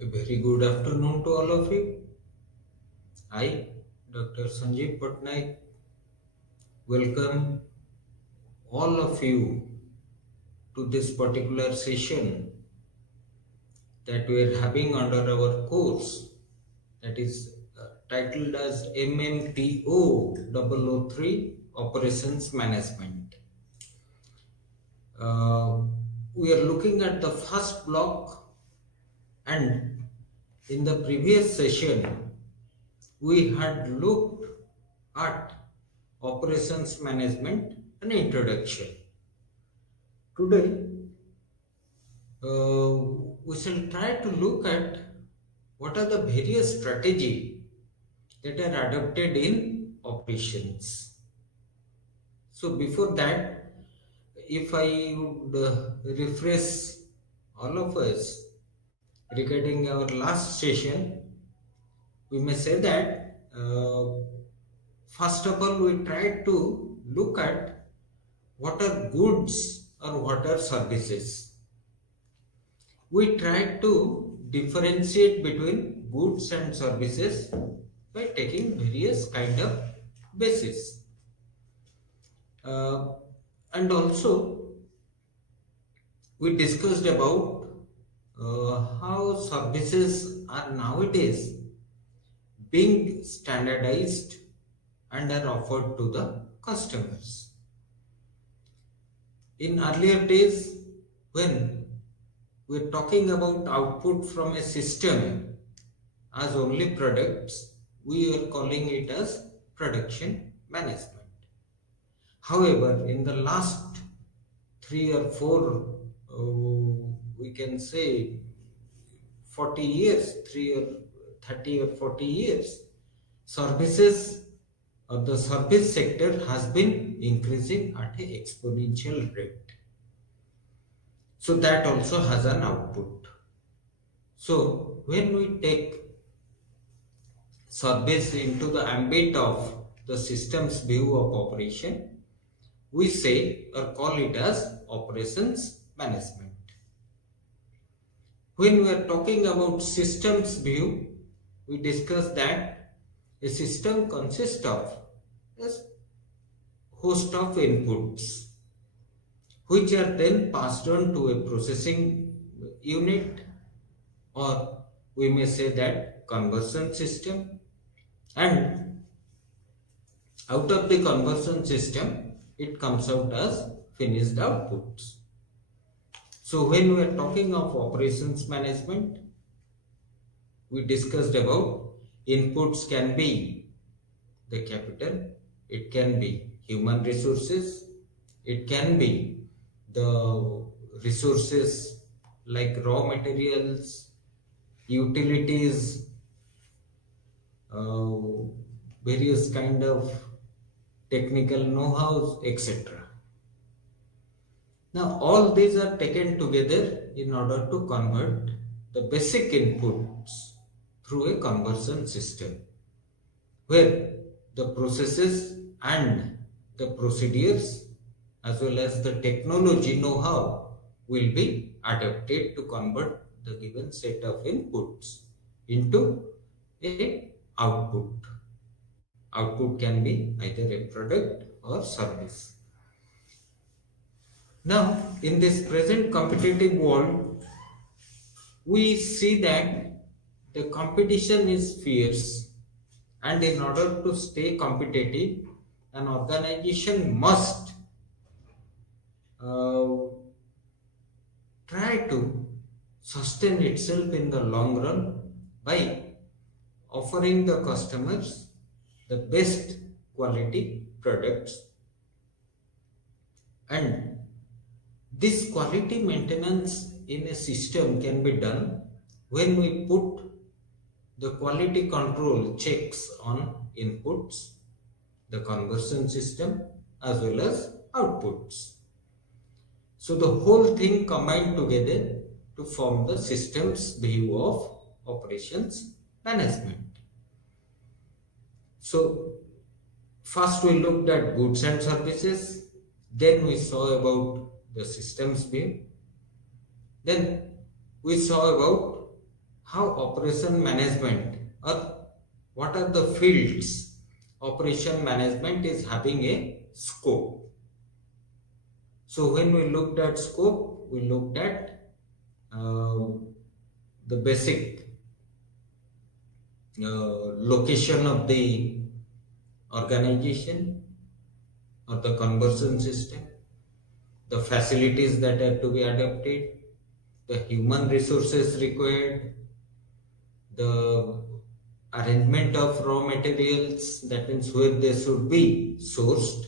A very good afternoon to all of you. I, Dr. Sanjib Pattnaik, welcome all of you to this particular session that we are having under our course that is titled as MMPO-003 Operations Management. Uh, we are looking at the first block, and in the previous session we had looked at operations management and introduction. Today, we shall try to look at what are the various strategies that are adopted in operations. So before that, if I would refresh all of us regarding our last session, we may say that first of all we tried to look at what are goods or what are services. We tried to differentiate between goods and services by taking various kind of basis. Uh, and also we discussed about how services are nowadays being standardized and are offered to the customers. In earlier days, when we're talking about output from a system as only products, we are calling it as production management. However, in the last 3 or 4, we can say 40 years, 3 or 30 or 40 years, services or the service sector has been increasing at an exponential rate. So that also has an output. So when we take service into the ambit of the system's view of operation, we say or call it as operations management. When we are talking about systems view, we discuss that a system consists of a host of inputs which are then passed on to a processing unit, or we may say that conversion system, and out of the conversion system it comes out as finished outputs. So when we are talking of operations management, we discussed about inputs can be the capital, it can be human resources, it can be the resources like raw materials, utilities, uh, various kind of technical know-hows, etc. Now all these are taken together in order to convert the basic inputs through a conversion system, where the processes and the procedures as well as the technology know-how will be adapted to convert the given set of inputs into a output. Output can be either a product or service. Now, in this present competitive world, we see that the competition is fierce, and in order to stay competitive, an organization must uh, try to sustain itself in the long run by offering the customers the best quality products, and this quality maintenance in a system can be done when we put the quality control checks on inputs, the conversion system as well as outputs. So the whole thing combined together to form the system's view of operations management. So first we looked at goods and services, then we saw about the systems view, then we saw about how operation management, or what are the fields operation management is having a scope. So when we looked at scope, we looked at uh, the basic location of the organization or the conversion system, the facilities that have to be adapted, the human resources required, the arrangement of raw materials, that means where they should be sourced,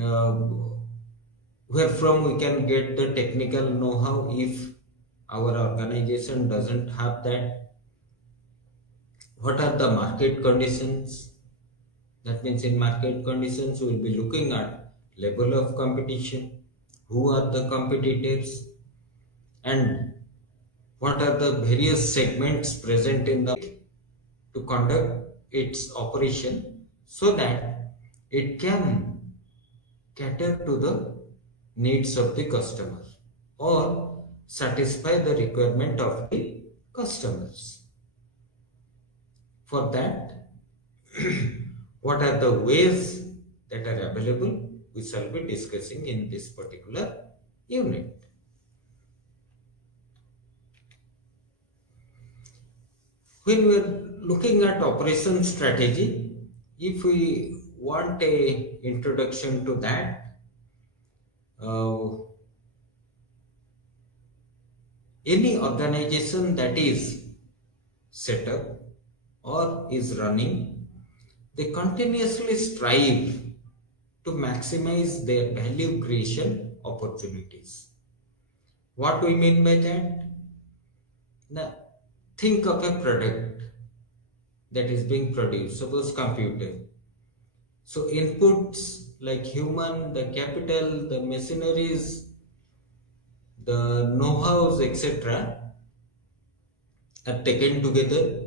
uh, where from we can get the technical know-how if our organization doesn't have that, what are the market conditions. That means in market conditions we will be looking at level of competition, who are the competitors, and what are the various segments present in the to conduct its operation so that it can cater to the needs of the customer or satisfy the requirement of the customers. For that, what are the ways that are available, we shall be discussing in this particular unit. When we are looking at operation strategy, if we want a introduction to that, uh, any organization that is set up or is running, they continuously strive to maximize their value creation opportunities. What we mean by that? Now, think of a product that is being produced, suppose computer. So inputs like human, the capital, the machineries, the know-hows, etc. are taken together.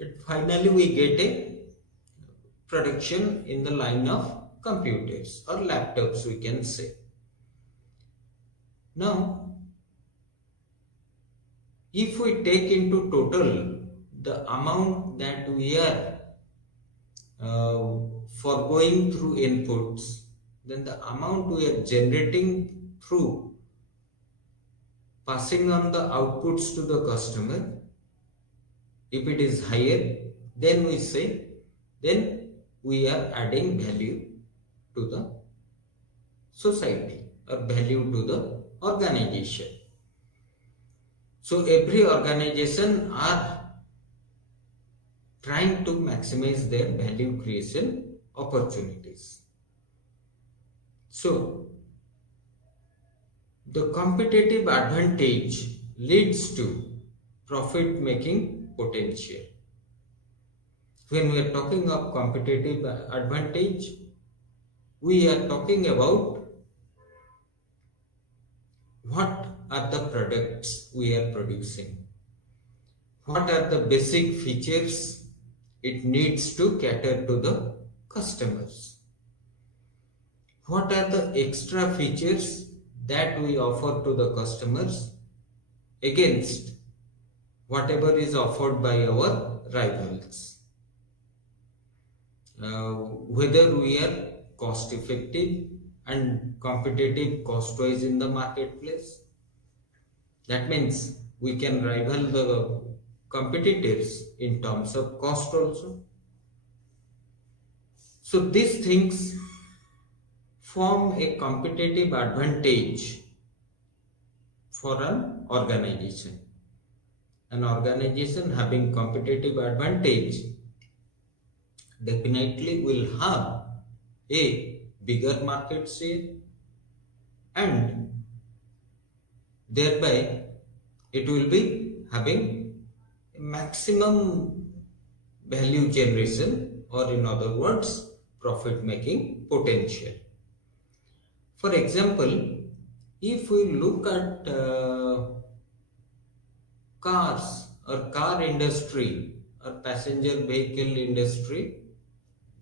And finally, we get a production in the line of computers or laptops, we can say. Now, if we take into total the amount that we are for going through inputs, then the amount we are generating through passing on the outputs to the customer, if it is higher, then we say, then we are adding value to the society or value to the organization. So every organization are trying to maximize their value creation opportunities. So the competitive advantage leads to profit making potential. When we are talking of competitive advantage, we are talking about what are the products we are producing, what are the basic features it needs to cater to the customers, what are the extra features that we offer to the customers against whatever is offered by our rivals, whether we are cost effective and competitive cost wise in the marketplace. That means we can rival the competitors in terms of cost also. So these things form a competitive advantage for an organization. An organization having competitive advantage definitely will have a bigger market share, and thereby it will be having maximum value generation, or in other words, profit making potential. For example, if we look at cars or car industry or passenger vehicle industry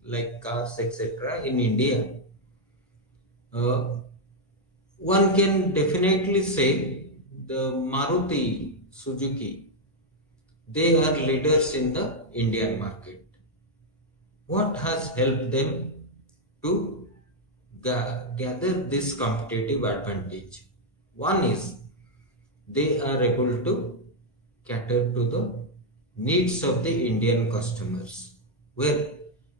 like cars, etc. in India, one can definitely say the Maruti Suzuki, they are leaders in the Indian market. What has helped them to gather this competitive advantage? One is they are able to cater to the needs of the Indian customers, where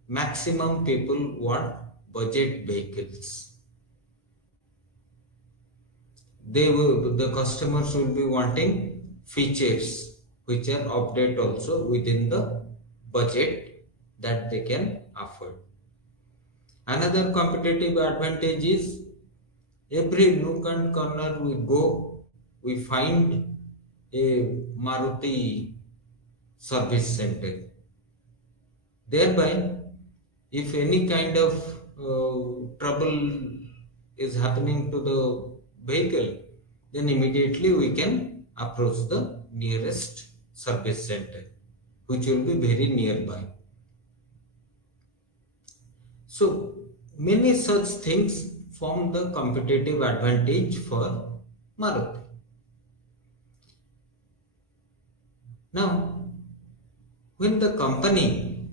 maximum people want budget vehicles. The customers will be wanting features which are updated also within the budget that they can afford. Another competitive advantage is every nook and corner we go, we find a Maruti service center. Thereby, if any kind of trouble is happening to the vehicle, then immediately we can approach the nearest service center, which will be very nearby. So, many such things form the competitive advantage for Maruti. Now, when the company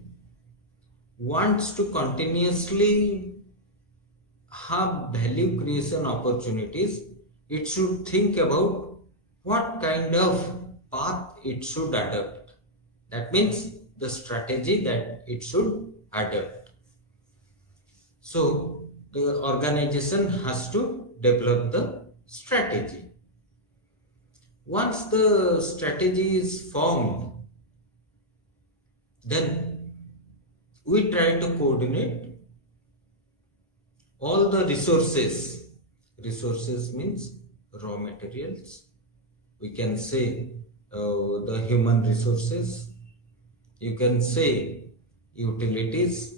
wants to continuously have value creation opportunities, it should think about what kind of path it should adopt. That means the strategy that it should adopt. So the organization has to develop the strategy. Once the strategy is formed, then we try to coordinate all the resources. Resources means raw materials. We can say the human resources. You can say utilities.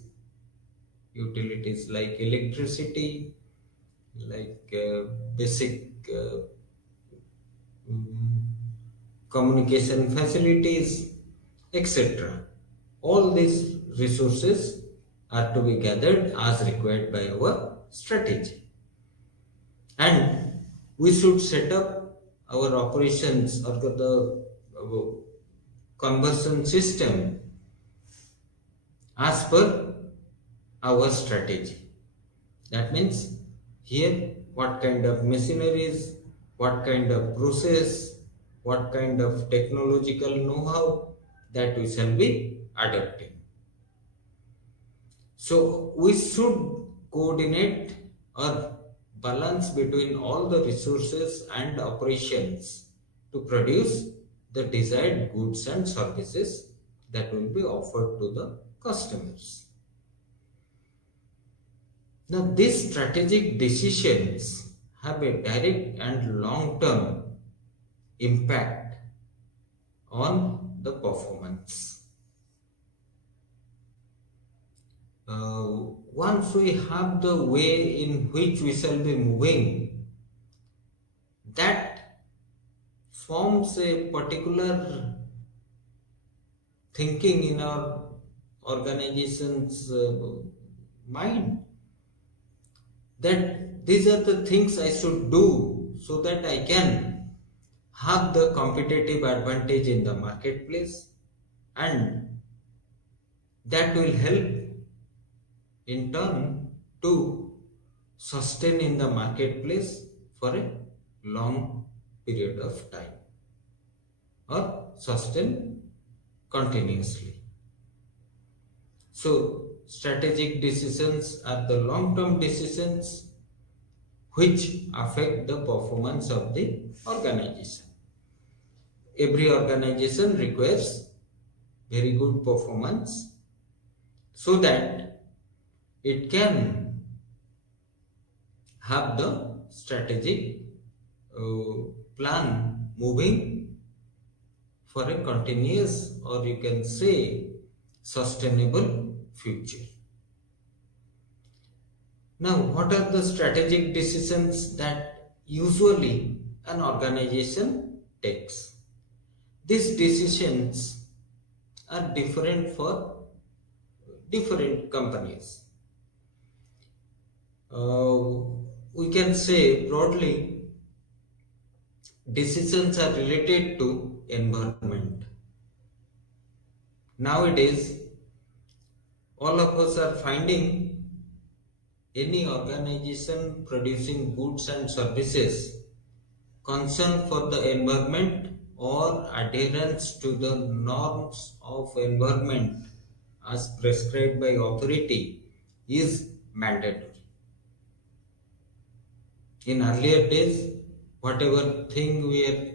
Utilities like electricity, like basic communication facilities, etc. All these resources are to be gathered as required by our strategy. And we should set up our operations or the conversion system as per our strategy. That means here what kind of machineries, what kind of process, what kind of technological know-how that we shall be adopting. So we should coordinate or balance between all the resources and operations to produce the desired goods and services that will be offered to the customers. Now, these strategic decisions have a direct and long-term impact on the performance. Once we have the way in which we shall be moving, that forms a particular thinking in our organization's mind, that these are the things I should do so that I can have the competitive advantage in the marketplace, and that will help in turn to sustain in the marketplace for a long period of time or sustain continuously. So strategic decisions are the long-term decisions which affect the performance of the organization. Every organization requires very good performance so that it can have the strategic plan moving for a continuous, or you can say sustainable future. Now, what are the strategic decisions that usually an organization takes? These decisions are different for different companies. We can say broadly decisions are related to environment. Nowadays, all of us are finding any organization producing goods and services concern for the environment or adherence to the norms of environment as prescribed by authority is mandatory. In earlier days, whatever thing we are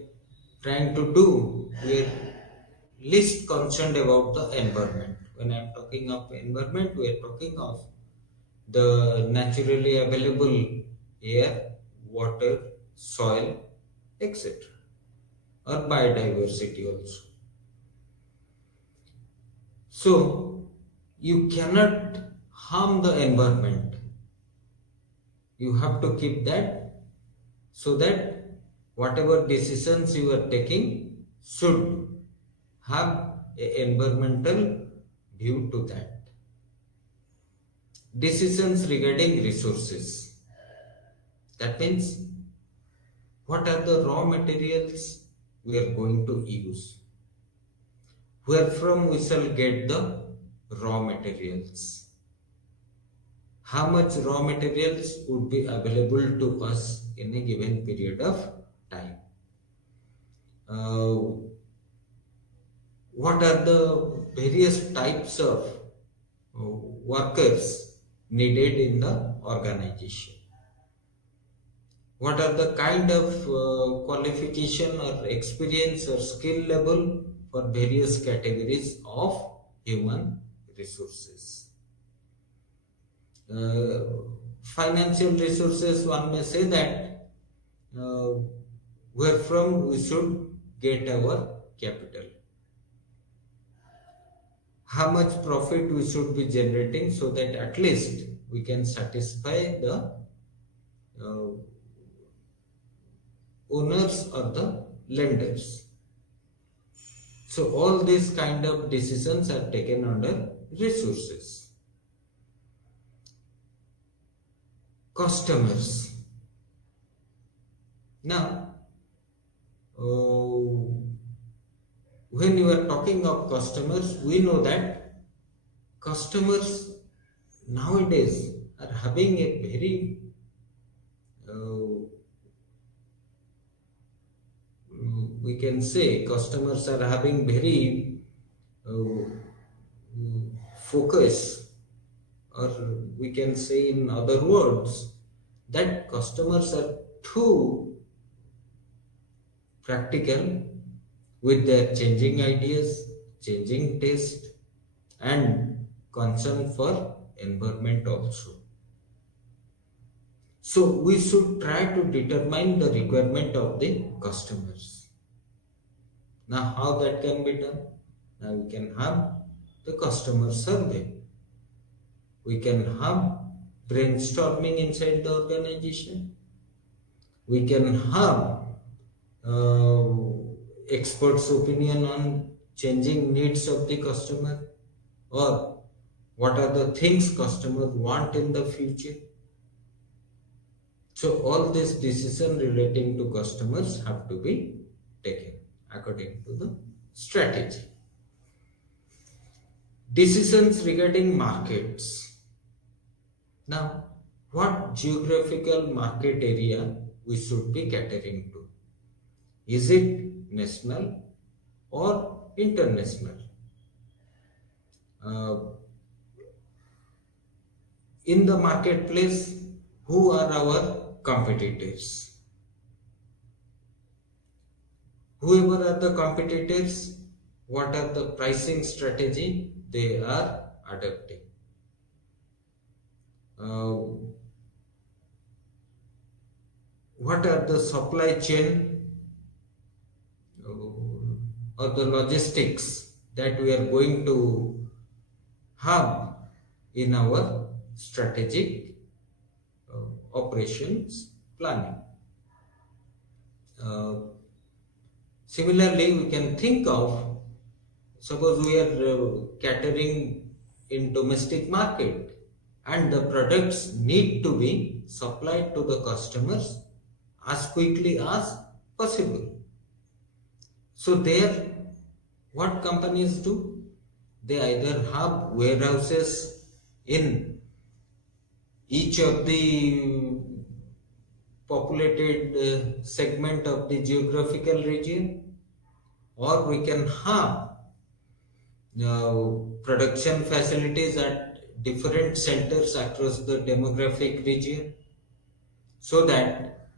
trying to do, we are least concerned about the environment. When I am talking of environment, we are talking of the naturally available air, water, soil, etc. or biodiversity also. So, you cannot harm the environment. You have to keep that so that whatever decisions you are taking should have an environmental view to that. Decisions regarding resources. That means what are the raw materials we are going to use? Where from we shall get the raw materials? How much raw materials would be available to us in a given period of time? What are the various types of workers needed in the organization? What are the kind of qualification or experience or skill level for various categories of human resources? Financial resources, one may say that where from we should get our capital. How much profit we should be generating so that at least we can satisfy the owners or the lenders. So all these kind of decisions are taken under resources. Customers. Now, when you are talking of customers, we know that customers nowadays are having a very we can say customers are having very focus, or we can say in other words that customers are too practical with their changing ideas, changing taste and concern for environment also. So we should try to determine the requirement of the customers. Now how that can be done? Now we can have the customer survey. We can have brainstorming inside the organization. We can have experts' opinion on changing needs of the customer, or what are the things customers want in the future. So all these decisions relating to customers have to be taken according to the strategy. Decisions regarding markets. Now, what geographical market area we should be catering to? Is it national or international? In the marketplace, who are our competitors? Whoever are the competitors, what are the pricing strategy they are adopting? What are the supply chain or the logistics that we are going to have in our strategic operations planning? Similarly, we can think of, suppose we are catering in domestic market and the products need to be supplied to the customers as quickly as possible. So there, what companies do? They either have warehouses in each of the populated segment of the geographical region, or we can have production facilities at different centers across the demographic region, so that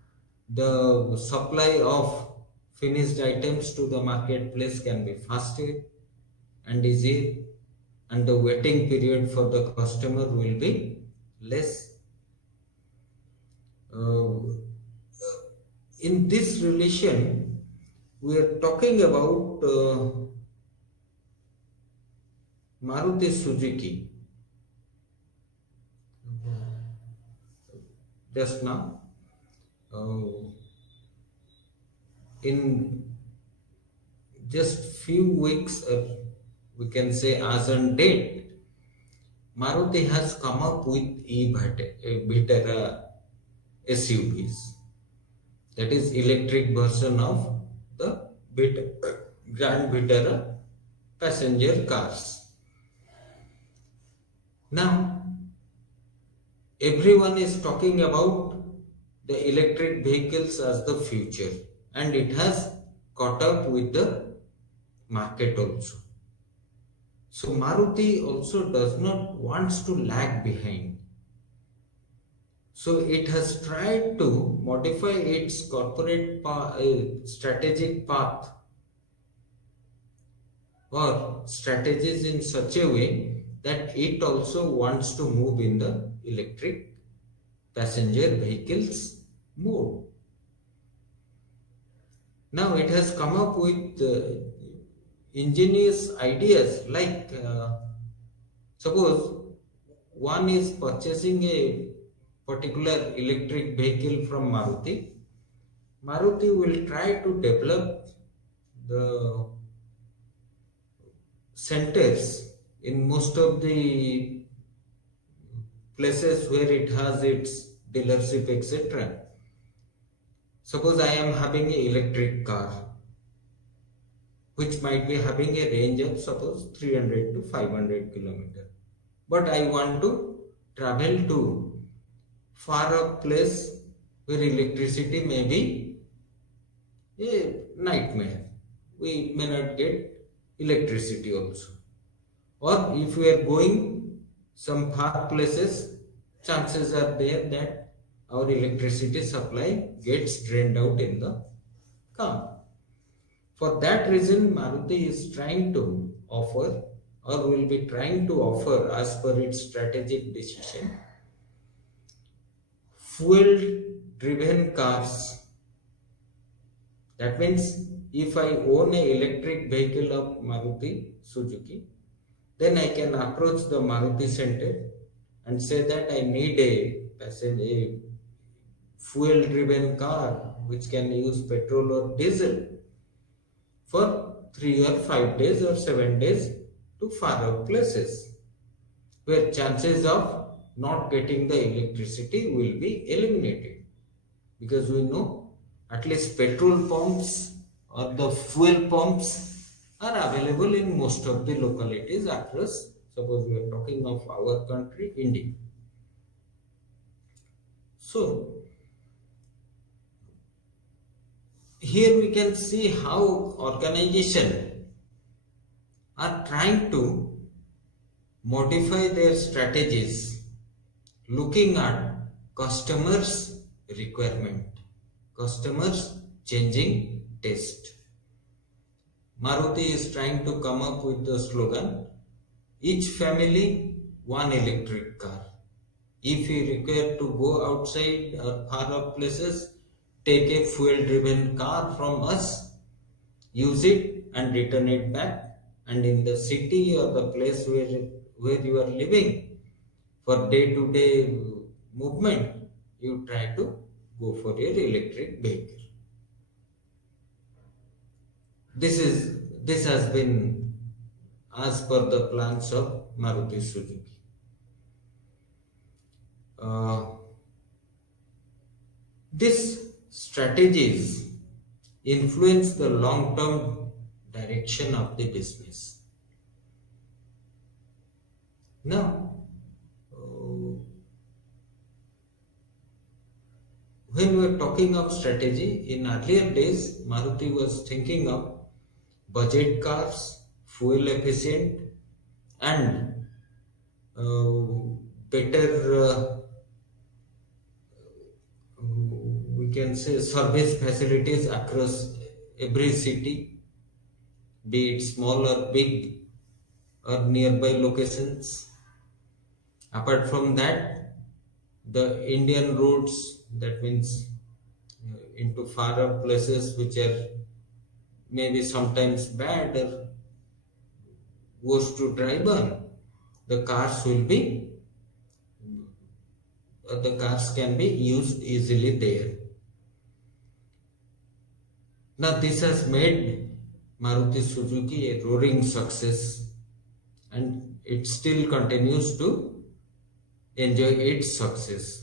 the supply of finished items to the marketplace can be faster and easier, and the waiting period for the customer will be less. In this relation, we are talking about Maruti Suzuki just now. In just few weeks, we can say as on date, Maruti has come up with e-Vitara SUVs, that is electric version of the Grand Vitara passenger cars. Now, everyone is talking about the electric vehicles as the future, and it has caught up with the market also. So Maruti also does not wants to lag behind. So it has tried to modify its corporate strategic path or strategies in such a way that it also wants to move in the electric passenger vehicles mode. Now it has come up with ingenious ideas like suppose one is purchasing a particular electric vehicle from Maruti. Maruti will try to develop the centers in most of the places where it has its dealership, etc. Suppose I am having an electric car which might be having a range of suppose 300 to 500 kilometers, but I want to travel to far off place where electricity may be a nightmare. We may not get electricity also. Or if we are going some far places, chances are there that our electricity supply gets drained out in the car. For that reason, Maruti is trying to offer or will be trying to offer, as per its strategic decision, fuel driven cars. That means if I own an electric vehicle of Maruti Suzuki, then I can approach the Maruti center and say that I need a fuel driven car which can use petrol or diesel for 3 or 5 days or 7 days to far out places where chances of not getting the electricity will be eliminated, because we know at least petrol pumps or the fuel pumps are available in most of the localities across, suppose we are talking of our country, India. So here we can see how organizations are trying to modify their strategies looking at customers' requirement, customers' changing taste. Maruti is trying to come up with the slogan, each family one electric car. If you require to go outside or far off places, take a fuel driven car from us, use it and return it back. And in the city or the place where you are living, for day to day movement, you try to go for your electric vehicle. This has been as per the plans of Maruti Suzuki. These strategies influence the long-term direction of the business. Now, when we are talking of strategy, in earlier days, Maruti was thinking of budget cars, fuel efficient, and better, we can say, service facilities across every city, be it small or big or nearby locations. Apart from that, the Indian roads, that means into far up places which are maybe sometimes bad or worse to drive on, the cars will be, the cars can be used easily there. Now this has made Maruti Suzuki a roaring success, and it still continues to enjoy its success.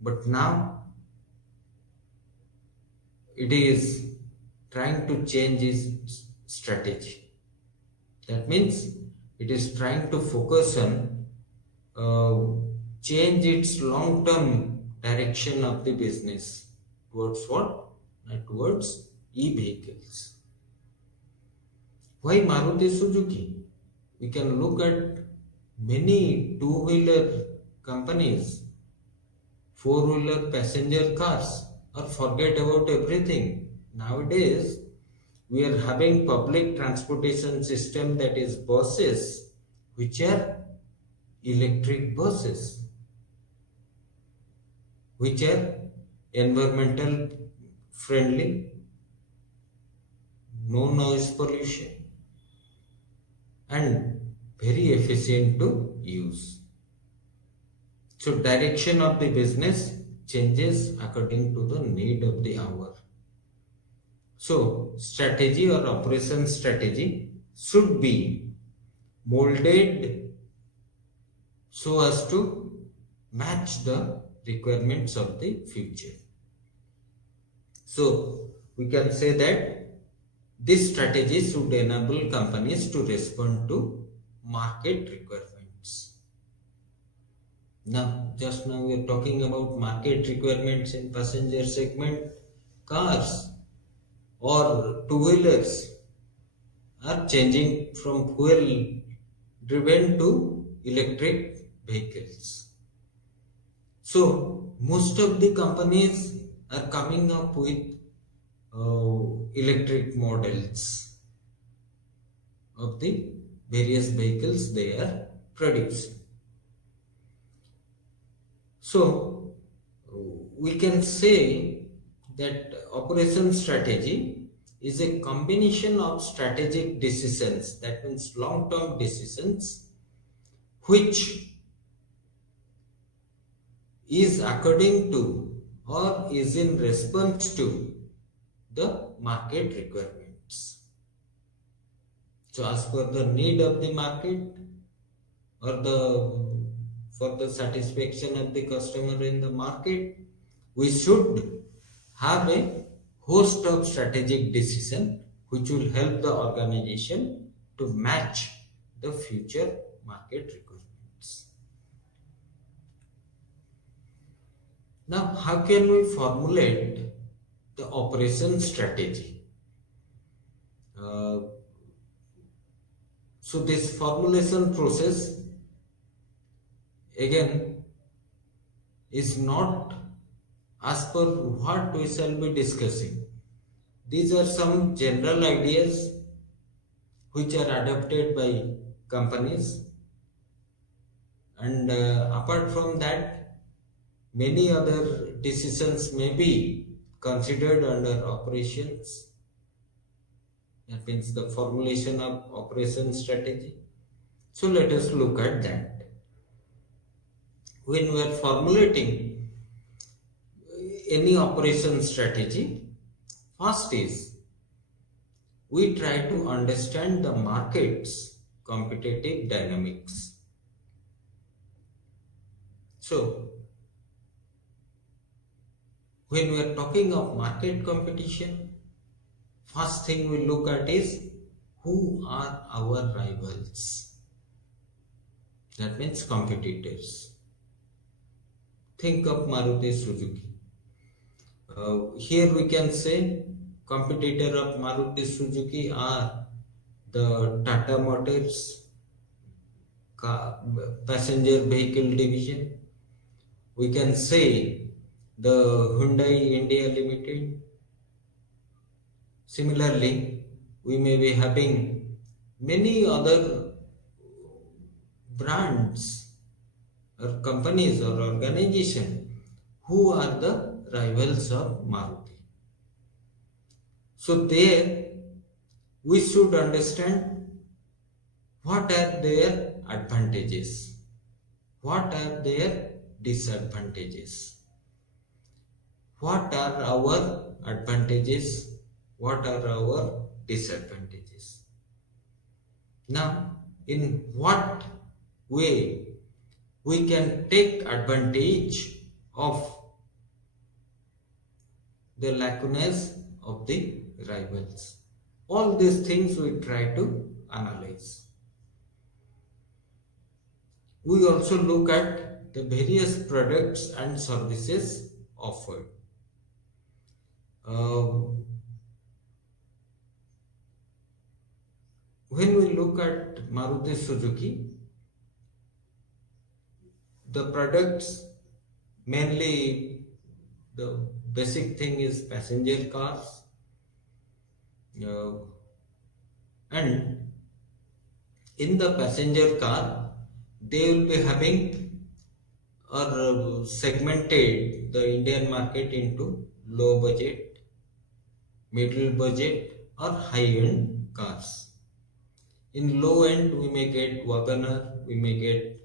But now it is trying to change its strategy. That means it is trying to focus on change its long-term direction of the business towards what? Towards e-vehicles. Why Maruti Suzuki? We can look at many two-wheeler companies, four-wheeler passenger cars, or forget about everything. Nowadays, we are having public transportation system, that is buses, which are electric buses, which are environmental friendly, no noise pollution, and very efficient to use. So direction of the business changes according to the need of the hour. So strategy or operation strategy should be molded so as to match the requirements of the future. So we can say that this strategy should enable companies to respond to market requirements. Now, just now we are talking about market requirements in passenger segment cars or two-wheelers are changing from fuel driven to electric vehicles. So most of the companies are coming up with electric models of the various vehicles they are producing. So we can say that operation strategy is a combination of strategic decisions, that means long-term decisions, which is according to or is in response to the market requirements. So as per the need of the market or for the satisfaction of the customer in the market, we should have a host of strategic decision which will help the organization to match the future market requirements. Now, how can we formulate the operation strategy? So this formulation process again is not as per what we shall be discussing. These are some general ideas which are adopted by companies, and apart from that, many other decisions may be considered under operations. That means the formulation of operation strategy. So let us look at that. When we are formulating any operation strategy, first is we try to understand the market's competitive dynamics. So when we are talking of market competition, first thing we look at is who are our rivals. That means competitors. Think of Maruti Suzuki. Here we can say competitor of Maruti Suzuki are the Tata Motors passenger vehicle division. We can say the Hyundai India Limited. Similarly, we may be having many other brands or companies or organizations who are the rivals of Maruti. So there we should understand what are their advantages, what are their disadvantages, what are our advantages, what are our disadvantages. Now, in what way we can take advantage of the lacunas of the rivals. All these things we try to analyze. We also look at the various products and services offered. When we look at Maruti Suzuki, the products, mainly the basic thing is passenger cars, and in the passenger car they will be having or segmented the Indian market into low budget, middle budget or high end cars. In low end we may get Wagoner, we may get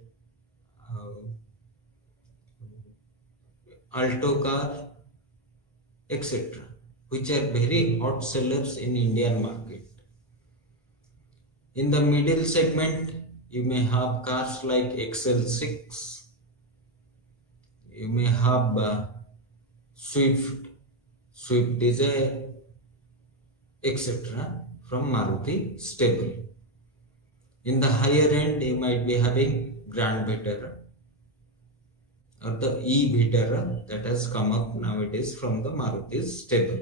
Alto car, etc., which are very hot sellers in Indian market. In the middle segment, you may have cars like XL6, you may have Swift, Swift Desire, etc. from Maruti stable. In the higher end, you might be having Grand Vitara or the E-Vitara that has come up nowadays from the Maruti stable.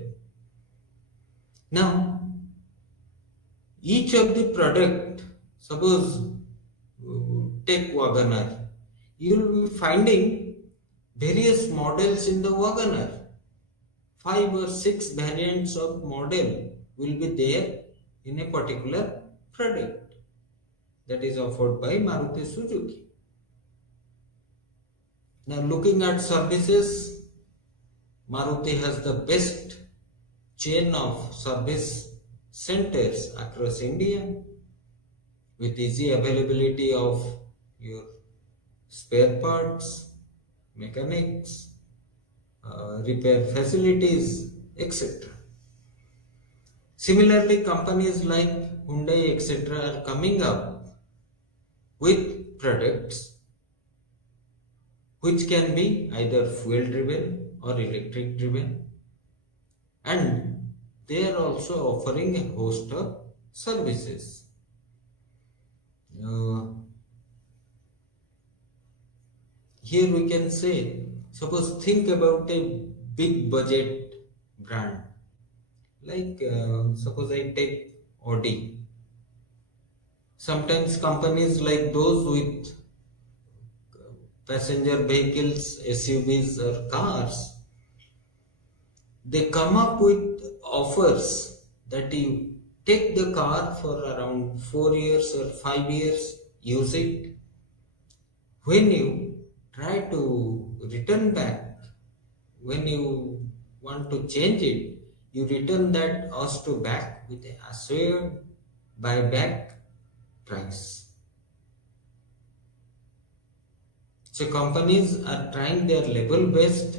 Now, each of the product, suppose take Wagoner, you will be finding various models in the Wagoner. 5 or 6 variants of model will be there in a particular product that is offered by Maruti Suzuki. Now looking at services, Maruti has the best chain of service centers across India with easy availability of your spare parts, mechanics, repair facilities, etc. Similarly, companies like Hyundai, etc. are coming up with products which can be either fuel driven or electric driven, and they are also offering a host of services. Here we can say, suppose think about a big budget brand, like suppose I take Audi. Sometimes companies like those with passenger vehicles, SUVs or cars, they come up with offers that you take the car for around 4 years or 5 years, use it. When you try to return back, when you want to change it, you return that Auto back with a assured buyback price. So companies are trying their level best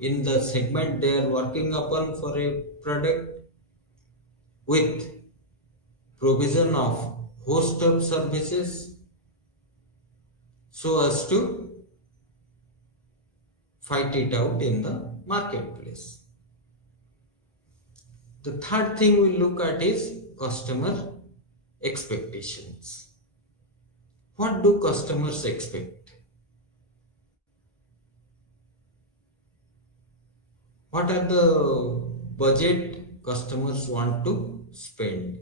in the segment they are working upon for a product with provision of host of services so as to fight it out in the marketplace. The third thing we look at is customer expectations. What do customers expect? What are the budget customers want to spend?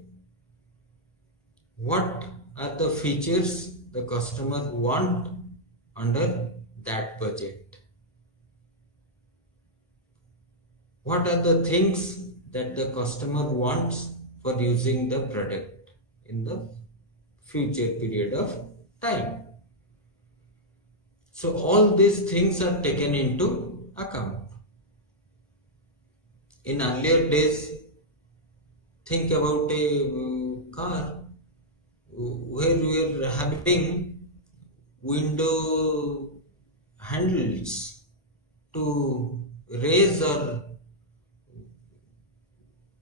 What are the features the customer want under that budget? What are the things that the customer wants for using the product in the future period of time? So all these things are taken into account. In earlier days, think about a car where we are having window handles to raise, or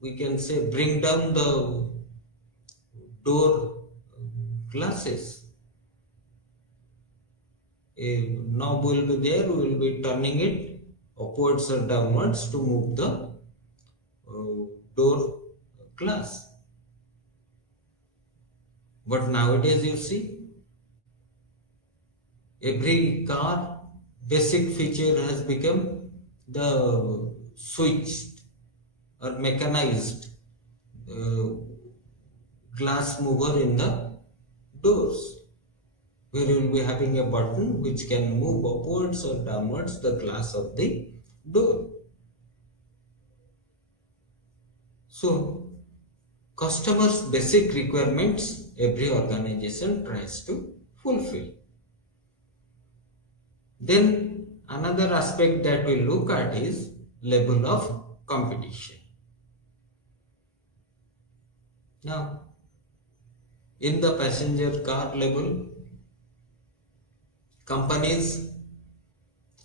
we can say bring down the door glasses. A knob will be there, we will be turning it upwards or downwards to move the door glass. But nowadays you see, every car basic feature has become the switched or mechanized uh, glass mover in the doors, where you will be having a button which can move upwards or downwards the glass of the door. So, customers' basic requirements every organization tries to fulfill. Then another aspect that we look at is level of competition. Now, in the passenger car level, companies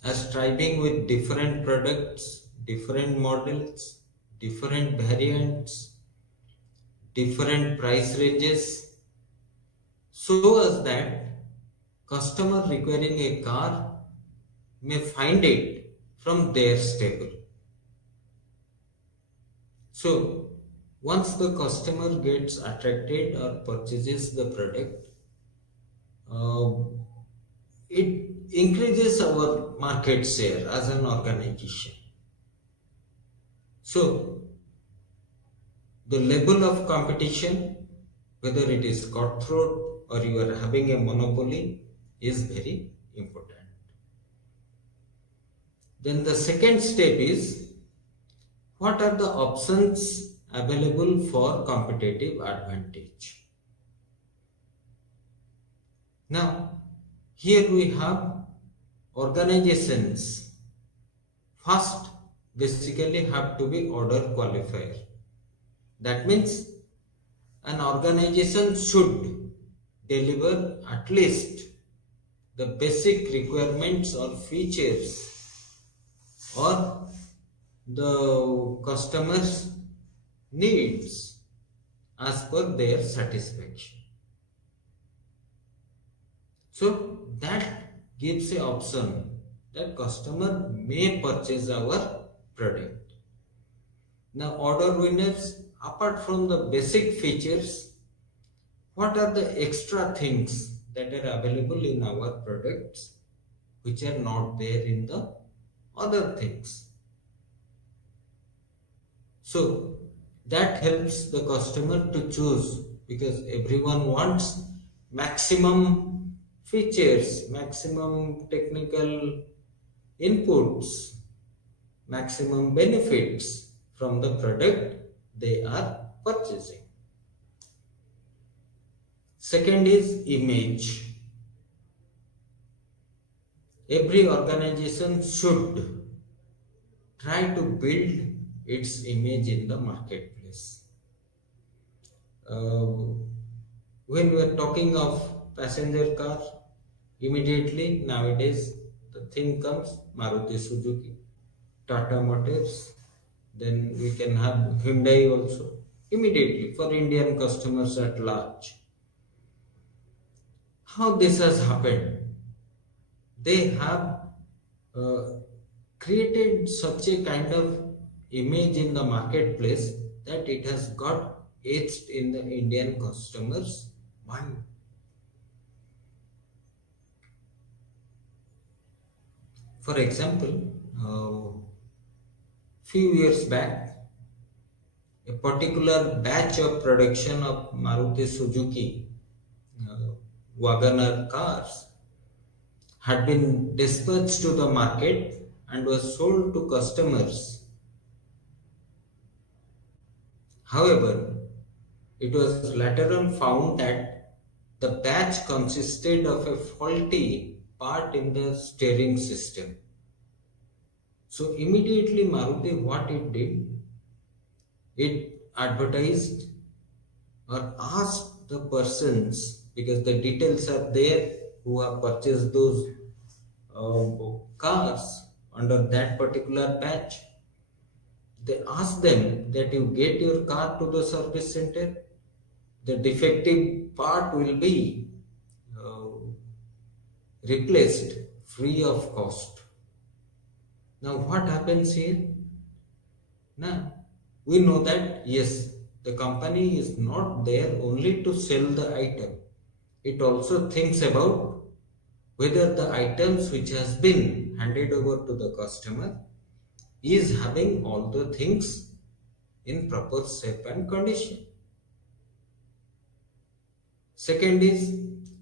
are striving with different products, different models, different variants, different price ranges, so as that customer requiring a car may find it from their stable. So once the customer gets attracted or purchases the product, uh, it increases our market share as an organization. So the level of competition, whether it is cutthroat or you are having a monopoly, is very important. Then the second step is, what are the options available for competitive advantage? Now, here we have organizations. First, basically have to be order qualifier. That means an organization should deliver at least the basic requirements or features or the customer's needs as per their satisfaction. So that gives a option that customer may purchase our product. Now, order winners, apart from the basic features, what are the extra things that are available in our products which are not there in the other things? So that helps the customer to choose, because everyone wants maximum features, maximum technical inputs, maximum benefits from the product they are purchasing. Second is image. Every organization should try to build its image in the marketplace. When we are talking of passenger car, immediately nowadays the thing comes Maruti Suzuki, Tata Motors, then we can have Hyundai also, immediately for Indian customers at large. How this has happened? They have uh, created such a kind of image in the marketplace that it has got etched in the Indian customer's mind. For example, few years back, a particular batch of production of Maruti Suzuki Wagoner cars had been dispatched to the market and was sold to customers. However, it was later on found that the batch consisted of a faulty part in the steering system. So immediately Maruti, what it did, it advertised or asked the persons, because the details are there, who have purchased those cars under that particular batch. They asked them that you get your car to the service center, the defective part will be uh, replaced free of cost. Now what happens here? Now we know that yes, the company is not there only to sell the item. It also thinks about whether the items which has been handed over to the customer is having all the things in proper shape and condition. Second is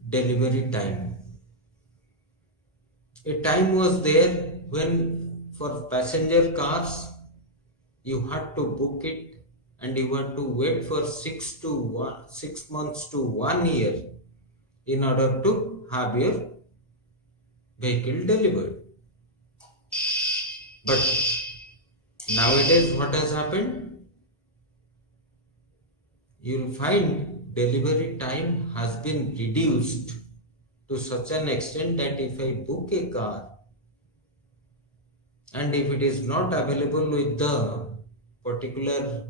delivery time. A time was there when for passenger cars you had to book it and you had to wait for 6 months to 1 year in order to have your vehicle delivered. But nowadays what has happened? You'll find delivery time has been reduced to such an extent that if I book a car and if it is not available with the particular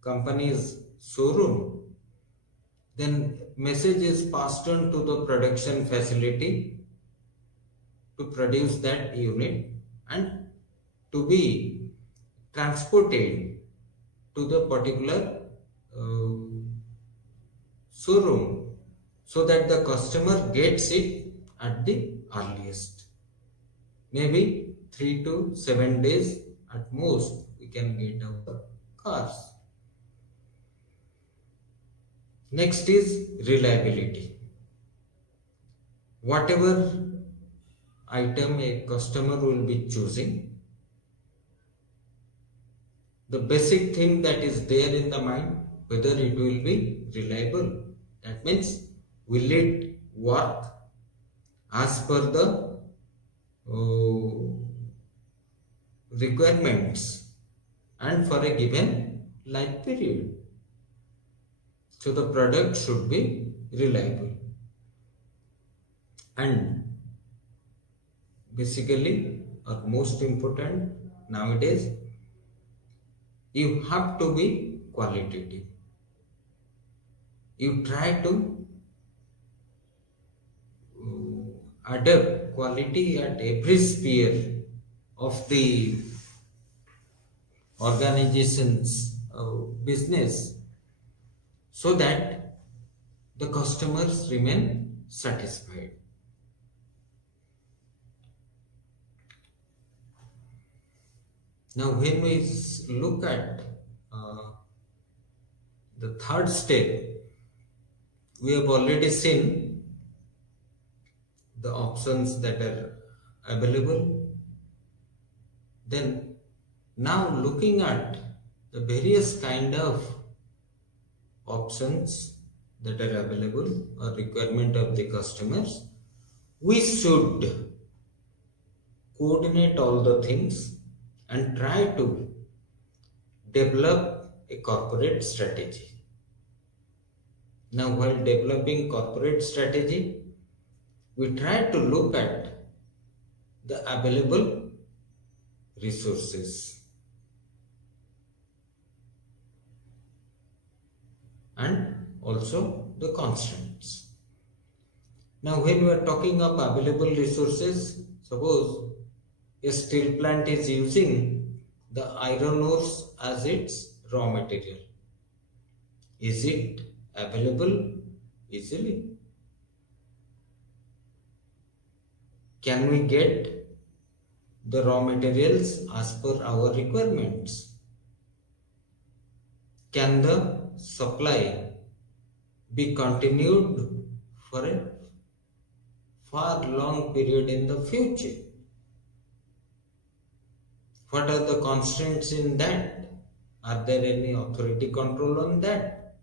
company's showroom, then message is passed on to the production facility to produce that unit and to be transported to the particular showroom so that the customer gets it at the earliest. Maybe 3 to 7 days at most we can get our cars. Next is reliability. Whatever item a customer will be choosing, the basic thing that is there in the mind, whether it will be reliable. That means, will it work as per the requirements and for a given life period. So the product should be reliable. And basically, or most important nowadays, you have to be qualitative. You try to adapt quality at every sphere of the organization's business so that the customers remain satisfied. Now when we look at the third step, we have already seen the options that are available. Then now looking at the various kind of options that are available or requirement of the customers, we should coordinate all the things and try to develop a corporate strategy. Now while developing corporate strategy, we try to look at the available resources and also the constraints. Now when we are talking of available resources, suppose a steel plant is using the iron ores as its raw material. Is it available easily? Can we get the raw materials as per our requirements? Can the supply be continued for a far long period in the future? What are the constraints in that? Are there any authority control on that?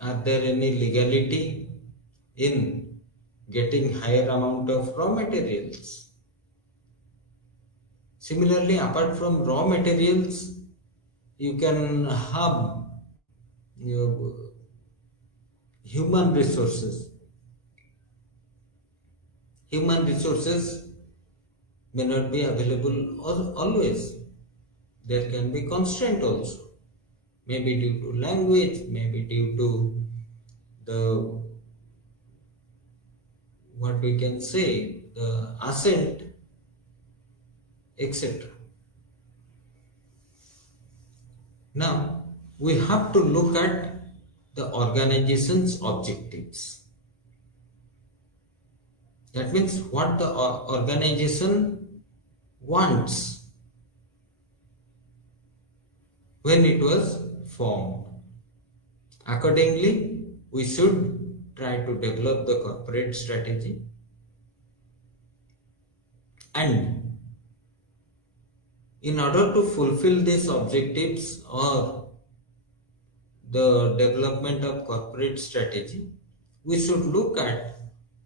Are there any legality in getting higher amount of raw materials? Similarly, apart from raw materials, you can have your human resources. Human resources may not be available always. There can be constraint also. Maybe due to language, maybe due to the, what we can say, the accent, etc. Now, we have to look at the organization's objectives. That means what the organization wants when it was formed. Accordingly, we should try to develop the corporate strategy, and in order to fulfill these objectives or the development of corporate strategy, we should look at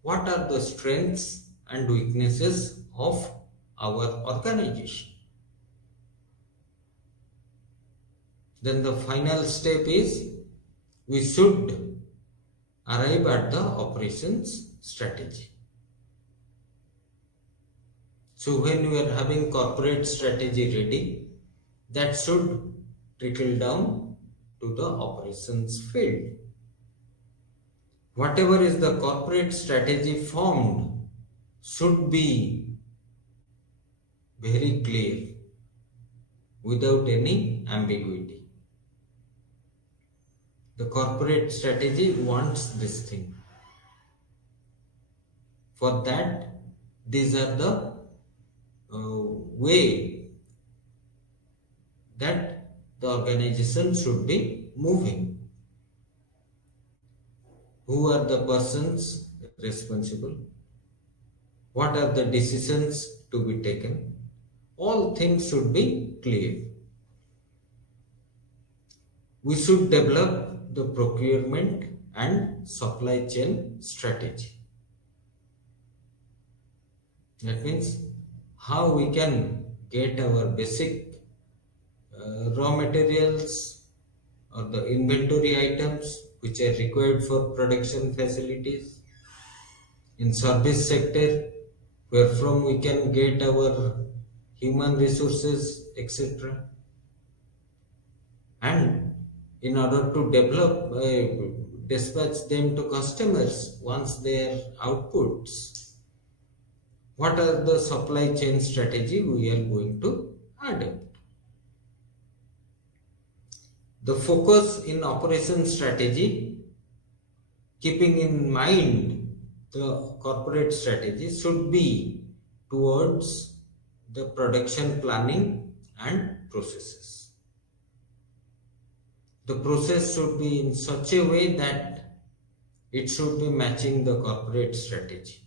what are the strengths and weaknesses of our organization. Then the final step is we should arrive at the operations strategy. So when we are having corporate strategy ready, that should trickle down to the operations field. Whatever is the corporate strategy formed should be very clear without any ambiguity. The corporate strategy wants this thing. For that, these are the way that the organization should be moving. Who are the persons responsible? What are the decisions to be taken? All things should be clear. We should develop the procurement and supply chain strategy. That means how we can get our basic raw materials or the inventory items which are required for production facilities, in service sector where from we can get our human resources, etc. And in order to develop, dispatch them to customers once their outputs, what are the supply chain strategy we are going to adopt? The focus in operation strategy, keeping in mind the corporate strategy, should be towards the production planning and processes. The process should be in such a way that it should be matching the corporate strategy,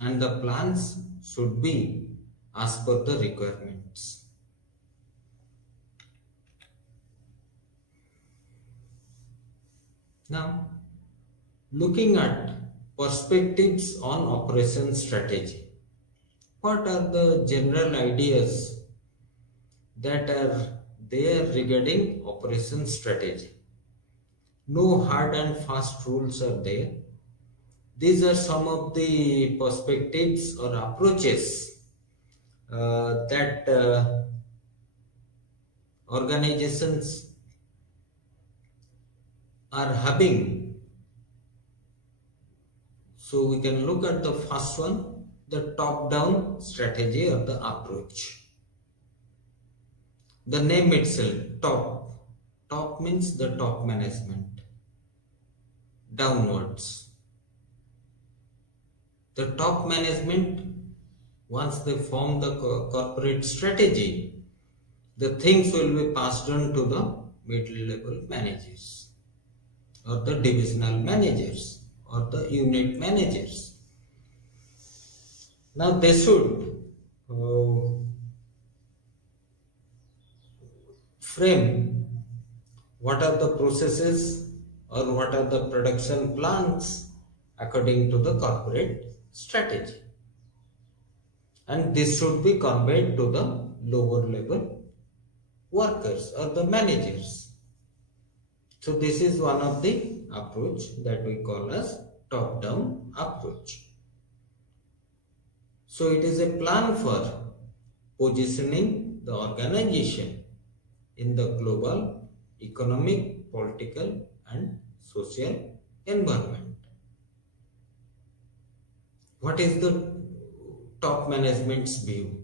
and the plans should be as per the requirements. Now, looking at perspectives on operation strategy, what are the general ideas that are there regarding operation strategy? No hard and fast rules are there. These are some of the perspectives or approaches that organizations are having. So we can look at the first one, the top-down strategy or the approach. The name itself, top. Top means the top management. Downwards. The top management, once they form the corporate strategy, the things will be passed on to the middle level managers or the divisional managers or the unit managers. Now they should frame what are the processes or what are the production plans according to the corporate strategy, and this should be conveyed to the lower level workers or the managers. So this is one of the approach that we call as top-down approach. So it is a plan for positioning the organization in the global economic, political and social environment. What is the top management's view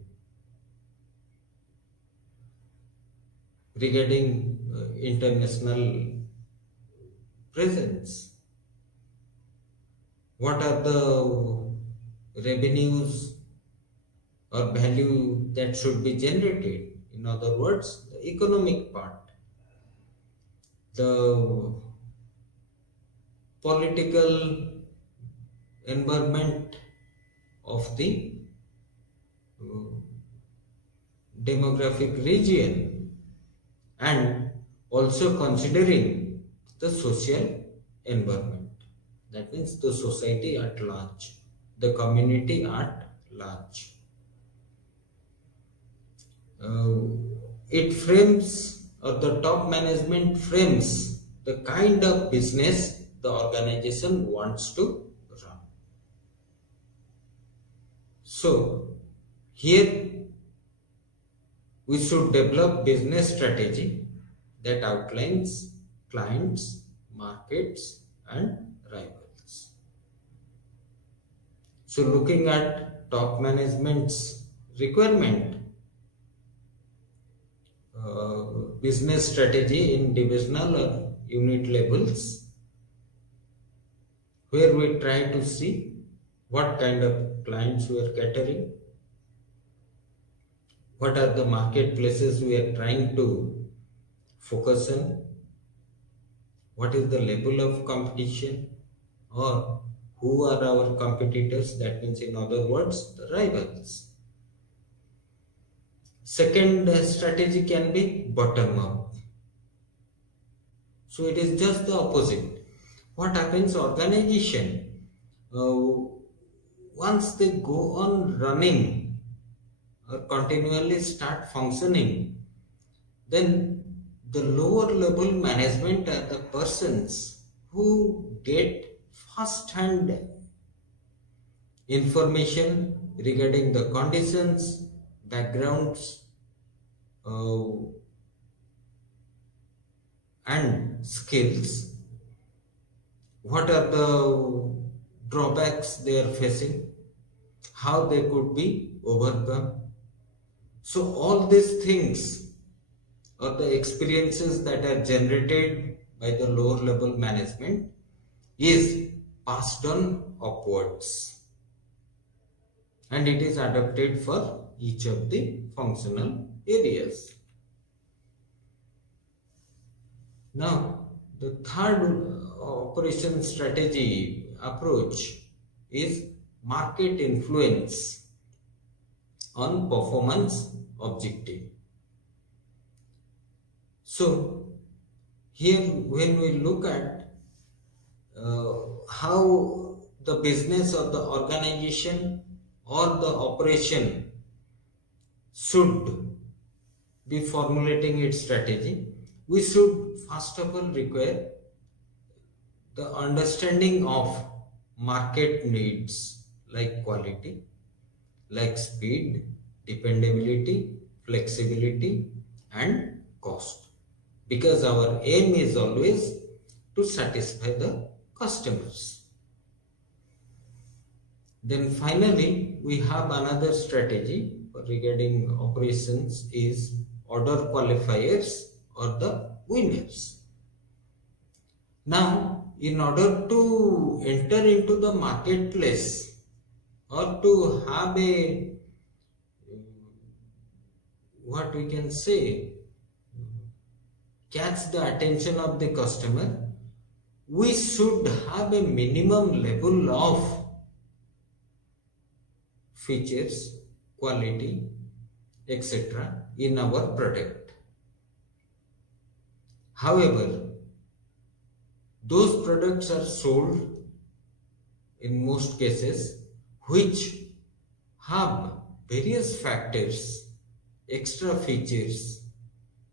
regarding international presence? What are the revenues or value that should be generated? In other words, the economic part, the political environment of the demographic region, and also considering the social environment. That means the society at large, the community at large. It frames, or the top management frames, the kind of business the organization wants to run. So here we should develop business strategy that outlines clients, markets and rivals. So looking at top management's requirement, business strategy in divisional or unit levels, where we try to see what kind of clients we are catering, what are the marketplaces we are trying to focus on, what is the level of competition, or who are our competitors, that means in other words the rivals. Second strategy can be bottom up. So it is just the opposite. What happens, organization, once they go on running or continually start functioning, then the lower level management are the persons who get first hand information regarding the conditions, backgrounds and skills. What are the drawbacks they are facing, how they could be overcome. So all these things or the experiences that are generated by the lower level management is passed on upwards, and it is adapted for each of the functional areas. Now the third operation strategy approach is market influence on performance objective. So here when we look at how the business or the organization or the operation should be formulating its strategy, we should first of all require the understanding of market needs like quality, like speed, dependability, flexibility and cost, because our aim is always to satisfy the customers. Then finally we have another strategy regarding operations is order qualifiers or the winners. Now, in order to enter into the marketplace or to have a, what we can say, catch the attention of the customer, we should have a minimum level of features, quality, etc. in our product. However, those products are sold in most cases which have various factors, extra features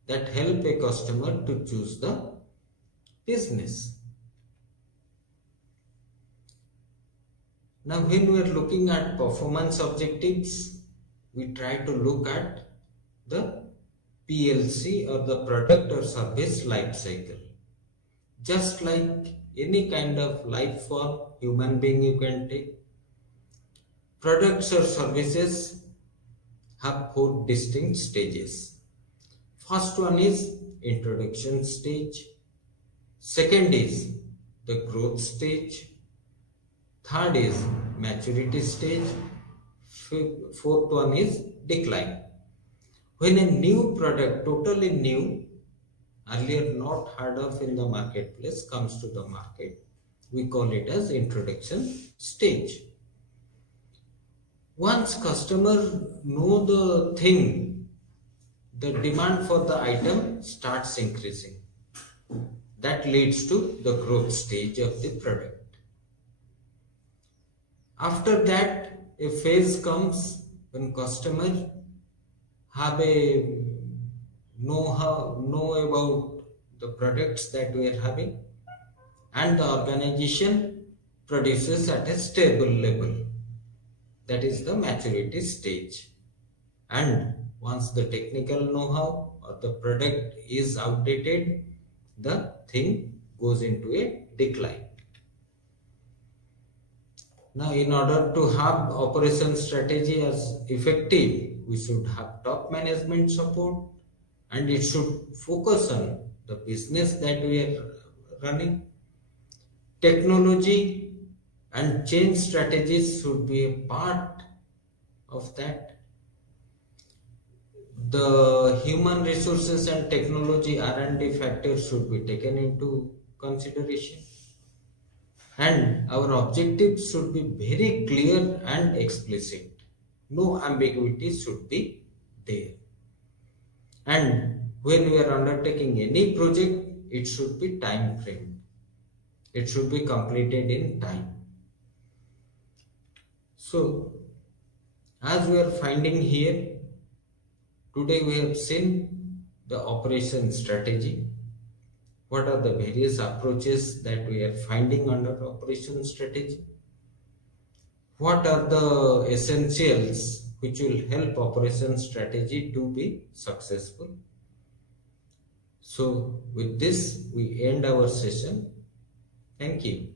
that help a customer to choose the business. Now, when we are looking at performance objectives, we try to look at the PLC or the product or service life cycle. Just like any kind of life form, human being you can take, products or services have 4 distinct stages. First one is introduction stage. Second is the growth stage. Third is maturity stage. Fourth one is decline. When a new product, totally new, earlier not heard of in the marketplace, comes to the market, we call it as introduction stage. Once customer know the thing, the demand for the item starts increasing. That leads to the growth stage of the product. After that, a phase comes when customer have a know about the products that we are having, and the organization produces at a stable level. That is the maturity stage. And once the technical know-how or the product is outdated, the thing goes into a decline. Now, in order to have operation strategy as effective, we should have top management support, and it should focus on the business that we are running. Technology and change strategies should be a part of that. The human resources and technology R&D factors should be taken into consideration. And our objectives should be very clear and explicit. No ambiguity should be there. And when we are undertaking any project, it should be time framed. It should be completed in time. So, as we are finding here, today we have seen the operation strategy. What are the various approaches that we are finding under operation strategy? What are the essentials which will help operation strategy to be successful? So with this, we end our session. Thank you.